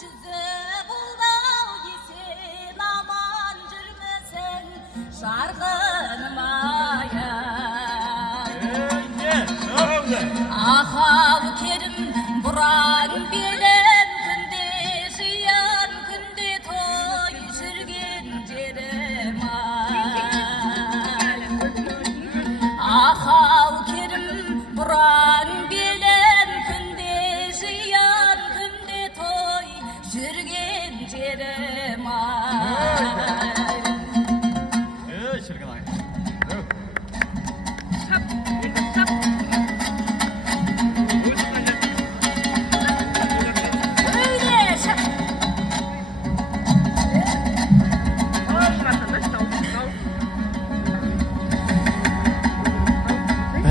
жүзі бұлдау десен аман жүрмесең жарқыным ая ахау керім бұраң белем күнде жиян күнде той жүрген жерім ахау керім бұраң белем күнде жиян күнде той жүрген жерім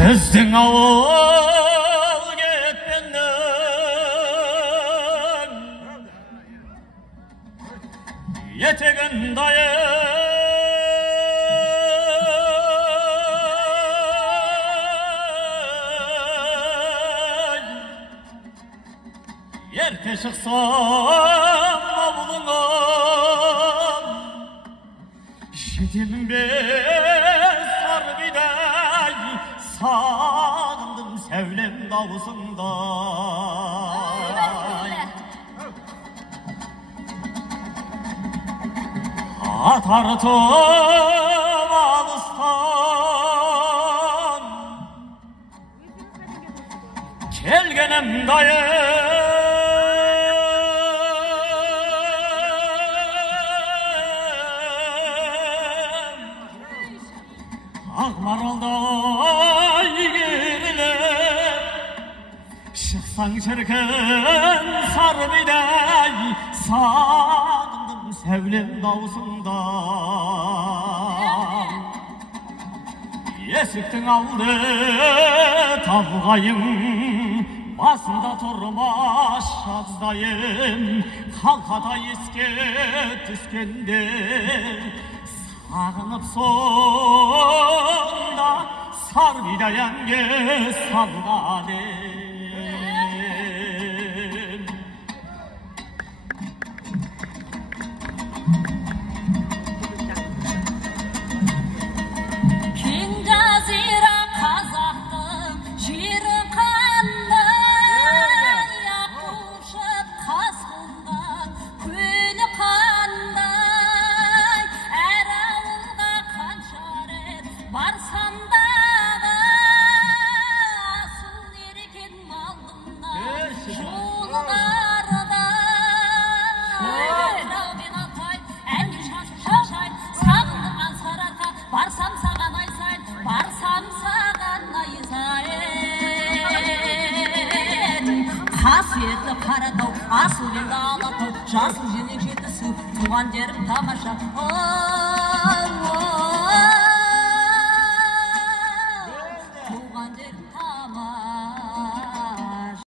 біздің ауыл кетпеннің етегін дайын ерте шықсам ауылыңа жетемін бе сары бидай сағындым сәулем дауысыңда атартып алыстан келгенім дайым ақмаралдай керіліп шықсаң шіркін сары бидай сағындым сәулем даусыңда есіктің алды табылғайың басында тұрмас жаздайым қалқада еске түскенде сағынып сонда сары бидай әнге салған кең жазира қазақтың жері қандай аққушып қас қонған көлі қандай әр ауылға қанша рет барсам дағы асыл ерген малымнан жолығарда жыраумен атайын әнге шашайын сағындырған сарыарқа барсам саған ай сайын барсам саған ай сайын қасиетті қаратау асыл елді алатау жасыл желек жетісу туған жерім тамаша